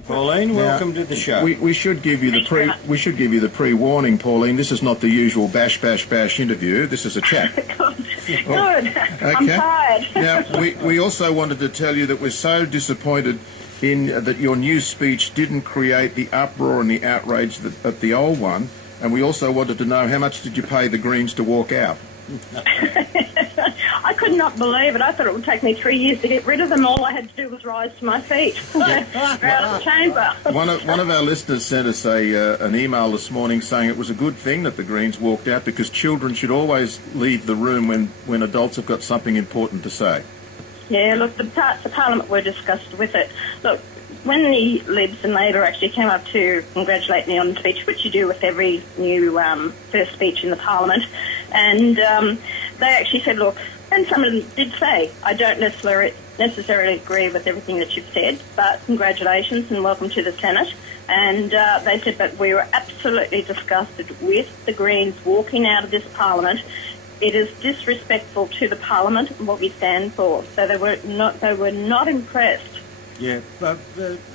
Pauline, welcome to the show. We should give you the pre-warning, Pauline. This is not the usual bash interview. This is a chat. Good. Okay. I'm tired. Now, we also wanted to tell you that we're so disappointed in that your new speech didn't create the uproar and the outrage that the old one, and we also wanted to know how much did you pay the Greens to walk out? I could not believe it. I thought it would take me 3 years to get rid of them. All I had to do was rise to my feet. We're out of the chamber. One of our listeners sent us an email this morning saying it was a good thing that the Greens walked out because children should always leave the room when adults have got something important to say. Yeah, look, the parts of Parliament were discussed with it. Look, when the Libs and Labor actually came up to congratulate me on the speech, which you do with every new first speech in the Parliament, and they actually said, look, and some of them did say, I don't necessarily agree with everything that you've said, but congratulations and welcome to the Senate. And they said, but we were absolutely disgusted with the Greens walking out of this Parliament. It is disrespectful to the Parliament and what we stand for. So they were not impressed. Yeah, but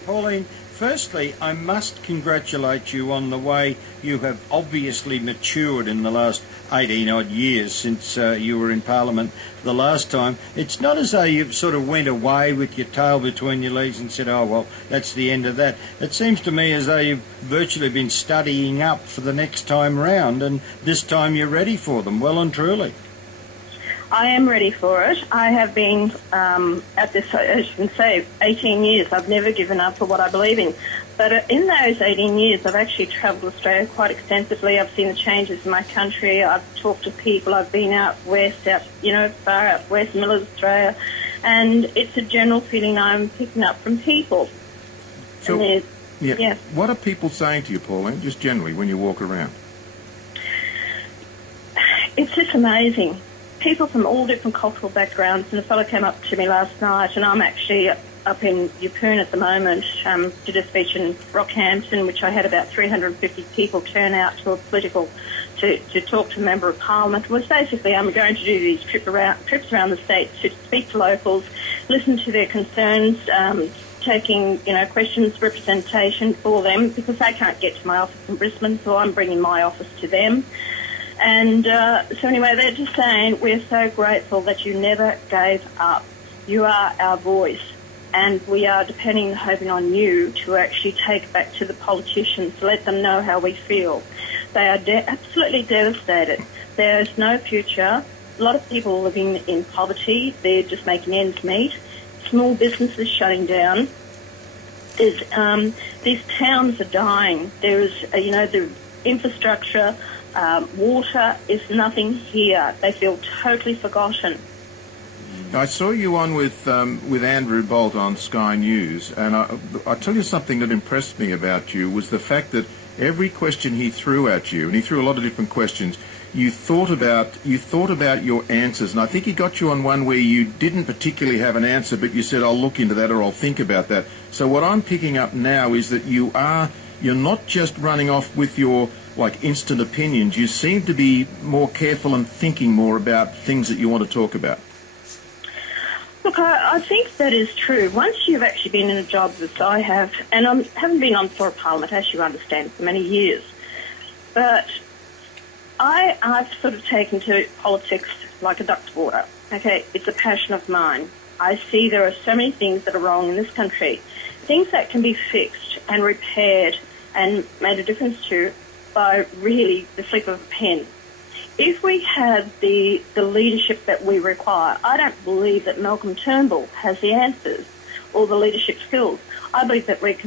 Pauline, firstly, I must congratulate you on the way you have obviously matured in the last 18-odd years since you were in Parliament the last time. It's not as though you sort of went away with your tail between your legs and said, oh, well, that's the end of that. It seems to me as though you've virtually been studying up for the next time round, and this time you're ready for them, well and truly. I am ready for it. I have been at this, as you can say, 18 years. I've never given up for what I believe in. But in those 18 years, I've actually travelled Australia quite extensively. I've seen the changes in my country. I've talked to people. I've been out west, far out west, middle of Australia. And it's a general feeling I'm picking up from people. So, yeah. What are people saying to you, Pauline, just generally, when you walk around? It's just amazing. People from all different cultural backgrounds, and a fellow came up to me last night, and I'm actually up in Yeppoon at the moment, did a speech in Rockhampton, which I had about 350 people turn out to to talk to a member of Parliament. It was basically, I'm going to do these trips around the state to speak to locals, listen to their concerns, taking, questions, representation for them, because they can't get to my office in Brisbane, so I'm bringing my office to them. And so anyway, they're just saying, we're so grateful that you never gave up. You are our voice, and we are depending and hoping on you to actually take it back to the politicians, to let them know how we feel. They are absolutely devastated. There is no future. A lot of people living in poverty. They're just making ends meet. Small businesses shutting down. These towns are dying. There's, the infrastructure. Water is nothing here. They feel totally forgotten. I saw you on with Andrew Bolt on Sky News, and I tell you something that impressed me about you was the fact that every question he threw at you, and he threw a lot of different questions, you thought about your answers, and I think he got you on one where you didn't particularly have an answer, but you said, I'll look into that or I'll think about that. So what I'm picking up now is that you're not just running off with your instant opinions. You seem to be more careful and thinking more about things that you want to talk about. Look, I think that is true. Once you've actually been in a job that I have, and I haven't been on floor of Parliament, as you understand, for many years, but I've sort of taken to politics like a duck to water. Okay, it's a passion of mine. I see there are so many things that are wrong in this country, things that can be fixed and repaired and made a difference to by really the flick of a pen. If we had the leadership that we require, I don't believe that Malcolm Turnbull has the answers or the leadership skills. I believe that we're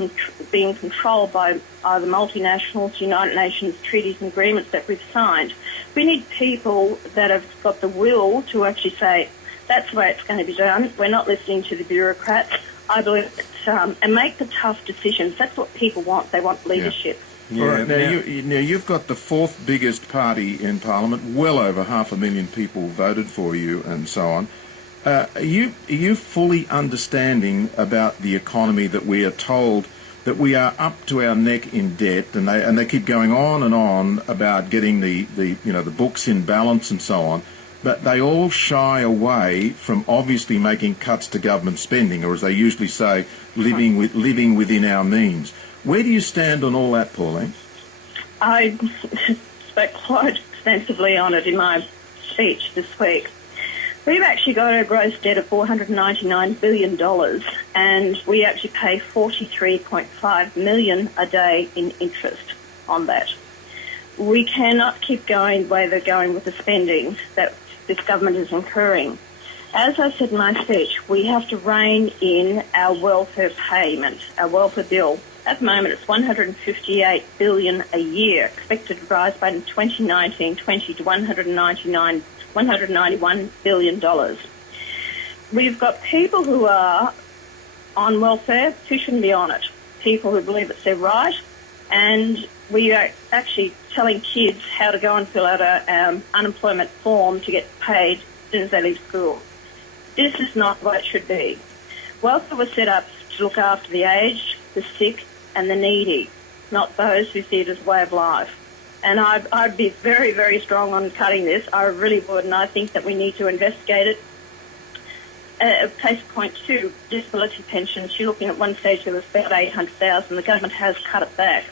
being controlled by either multinationals, United Nations treaties and agreements that we've signed. We need people that have got the will to actually say, that's the way it's going to be done. We're not listening to the bureaucrats. I believe that, and make the tough decisions. That's what people want. They want leadership. Yeah. Yeah, right. Now, you've got the fourth biggest party in Parliament. Well over 500,000 people voted for you and so on. Are you fully understanding about the economy that we are told that we are up to our neck in debt, and they keep going on and on about getting the books in balance and so on. but they all shy away from obviously making cuts to government spending, or as they usually say, living within our means. Where do you stand on all that, Pauline? I spoke quite extensively on it in my speech this week. We've actually got a gross debt of $499 billion, and we actually pay $43.5 million a day in interest on that. We cannot keep going the way they're going with the spending that this government is incurring. As I said in my speech, we have to rein in our welfare payment, our welfare bill. At the moment, it's $158 billion a year, expected to rise by 2019-20 to $191 billion. We've got people who are on welfare who shouldn't be on it, people who believe it's their right, and we are actually telling kids how to go and fill out an unemployment form to get paid as soon as they leave school. This is not what it should be. Welfare was set up to look after the aged, the sick, and the needy, not those who see it as a way of life. And I'd be very, very strong on cutting this. I really would, and I think that we need to investigate it. Case point two, disability pensions. You're looking at one stage there was about 800,000. The government has cut it back.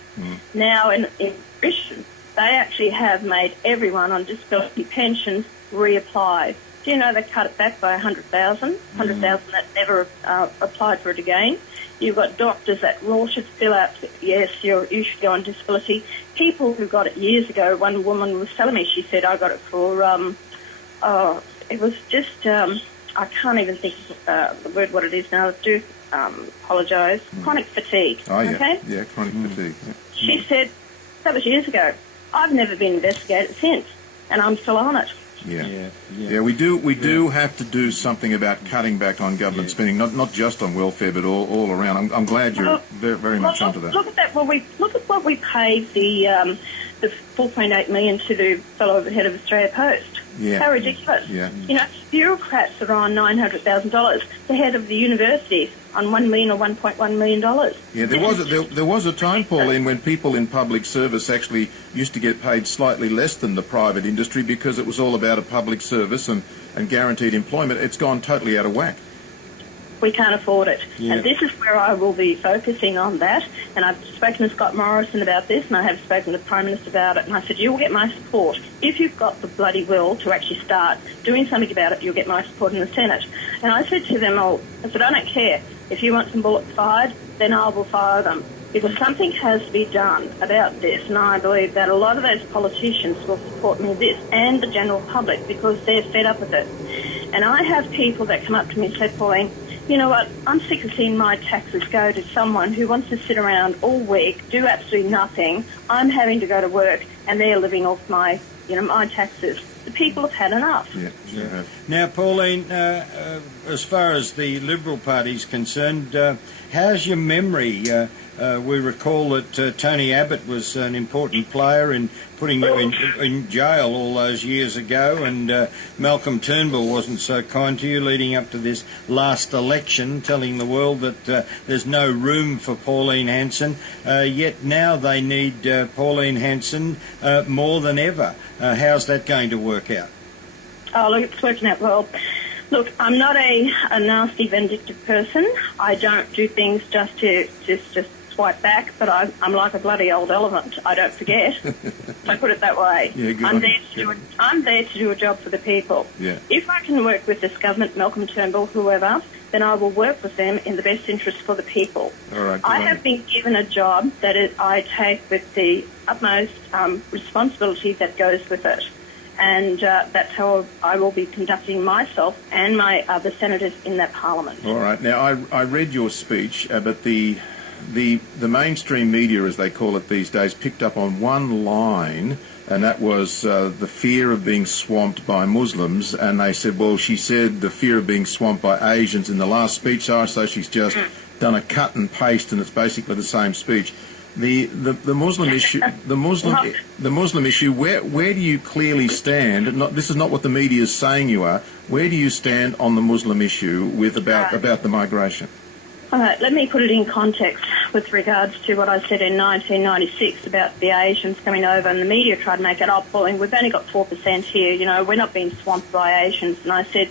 Now, in addition, they actually have made everyone on disability pensions reapply. Do you know they cut it back by 100,000? 100,000 that never applied for it again. You've got doctors that all should fill out, yes, you should go on disability. People who got it years ago, one woman was telling me, she said, I got it for, it was just, I can't even think of the word what it is now. I do apologise. Chronic fatigue. Oh, yeah. Okay? Yeah, chronic fatigue. Yeah. She said, that was years ago. I've never been investigated since, and I'm still on it. Yeah, we do have to do something about cutting back on government spending, not just on welfare, but all around. I'm glad you're very much onto that. Look at that. Look at what we paid the $4.8 million to the fellow head of Australia Post. Yeah. How ridiculous. Yeah. You know, bureaucrats are on $900,000. The head of the universities on $1 million or $1.1 million. Yeah, there was a time, Pauline, when people in public service actually used to get paid slightly less than the private industry because it was all about a public service and guaranteed employment. It's gone totally out of whack. We can't afford it. Yeah. And this is where I will be focusing on that. And I've spoken to Scott Morrison about this, and I have spoken to the Prime Minister about it. And I said, you'll get my support. If you've got the bloody will to actually start doing something about it, you'll get my support in the Senate. And I said to them all, I said, I don't care. If you want some bullets fired, then I will fire them. Because something has to be done about this. And I believe that a lot of those politicians will support me in this, and the general public, because they're fed up with it. And I have people that come up to me and say, Pauline, you know what, I'm sick of seeing my taxes go to someone who wants to sit around all week, do absolutely nothing. I'm having to go to work, and they're living off my taxes. The people have had enough. Yeah. Now, Pauline, as far as the Liberal Party is concerned, how's your memory? We recall that Tony Abbott was an important player in putting you in jail all those years ago, and Malcolm Turnbull wasn't so kind to you leading up to this last election, telling the world that there's no room for Pauline Hanson, yet now they need Pauline Hanson more than ever. How's that going to work out? Oh, look, it's working out well. Look, I'm not a nasty, vindictive person. I don't do things just to swipe back, but I'm like a bloody old elephant. I don't forget. I put it that way. Yeah, good I'm there to do a job for the people. Yeah. If I can work with this government, Malcolm Turnbull, whoever, then I will work with them in the best interest for the people. All right. I have been given a job that I take with the utmost responsibility that goes with it. And that's how I will be conducting myself and my other senators in that parliament. All right. Now, I read your speech, but the mainstream media, as they call it these days, picked up on one line, and that was the fear of being swamped by Muslims. And they said, well, she said the fear of being swamped by Asians in the last speech, so she's just done a cut and paste, and it's basically the same speech. The Muslim issue, the Muslim issue. Where do you clearly stand? This is not what the media is saying you are. Where do you stand on the Muslim issue about the migration? Let me put it in context with regards to what I said in 1996 about the Asians coming over, and the media tried to make it up, Pauline, we've only got 4% here, you know, we're not being swamped by Asians. And I said,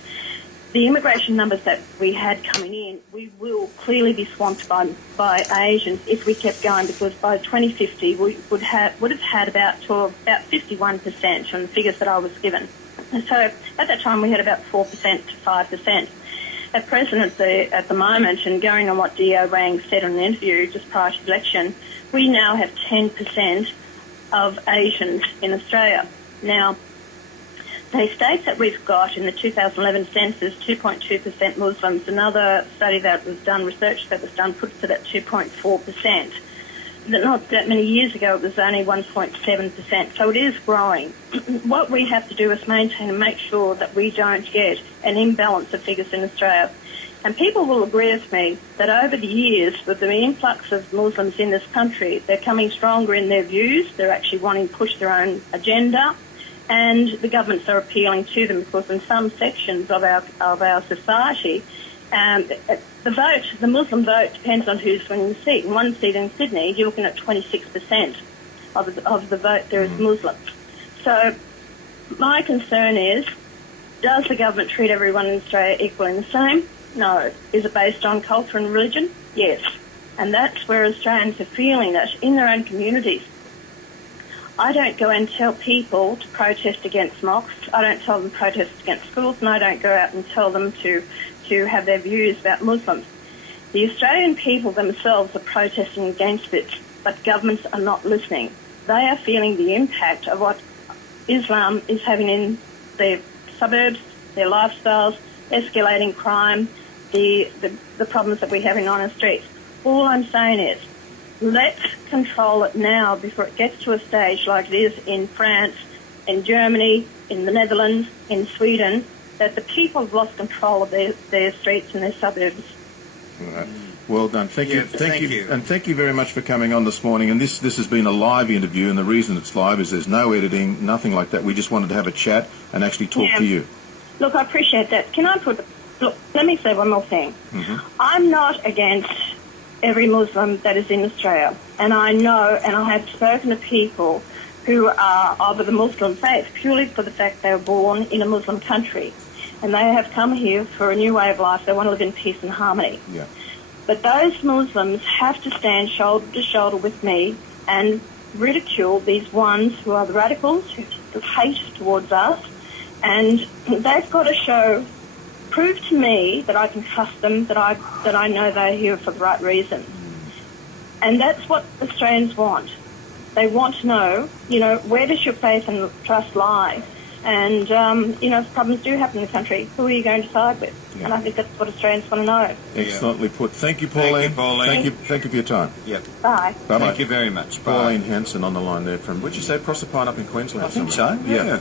the immigration numbers that we had coming in, we will clearly be swamped by Asians if we kept going, because by 2050 we would have had about 51% from the figures that I was given. And so at that time we had about 4% to 5%. At present, at the moment, and going on what Dio Rang said in an interview just prior to the election, we now have 10% of Asians in Australia. Now, they state that we've got in the 2011 census 2.2% Muslims. Another study that was done, research that was done, puts it at 2.4%. Not that many years ago, it was only 1.7%. So it is growing. What we have to do is maintain and make sure that we don't get an imbalance of figures in Australia. And people will agree with me that over the years, with the influx of Muslims in this country, they're coming stronger in their views. They're actually wanting to push their own agenda. And the governments are appealing to them, because in some sections of our society, the Muslim vote depends on who's winning the seat. In one seat in Sydney, you're looking at 26% of the vote there is Muslims. So my concern is, does the government treat everyone in Australia equally the same? No. Is it based on culture and religion? Yes. And that's where Australians are feeling it in their own communities. I don't go and tell people to protest against mosques. I don't tell them to protest against schools, and I don't go out and tell them to have their views about Muslims. The Australian people themselves are protesting against it, but governments are not listening. They are feeling the impact of what Islam is having in their suburbs, their lifestyles, escalating crime, the problems that we're having on our streets. All I'm saying is, let's control it now before it gets to a stage like it is in France, in Germany, in the Netherlands, in Sweden, that the people have lost control of their streets and their suburbs. Right. Well done. Thank you. Thank you. And thank you very much for coming on this morning. And this has been a live interview, and the reason it's live is there's no editing, nothing like that. We just wanted to have a chat and actually talk to you. Look, I appreciate that. Look, let me say one more thing. Mm-hmm. I'm not against every Muslim that is in Australia. And I know, and I have spoken to people who are of the Muslim faith purely for the fact they were born in a Muslim country. And they have come here for a new way of life. They want to live in peace and harmony. Yeah. But those Muslims have to stand shoulder to shoulder with me and ridicule these ones who are the radicals, who hate towards us. And they've got to prove to me that I can trust them, that I know they're here for the right reason. And that's what Australians want. They want to know, where does your faith and trust lie? And, if problems do happen in the country, who are you going to side with? Yeah. And I think that's what Australians want to know. Excellently put. Thank you, Pauline. Thank you, Pauline. Thank you for your time. Yep. Bye. Bye-bye. Thank you very much. Bye. Pauline Hanson on the line there from, would you say, Proserpine up in Queensland? I think so, Yeah.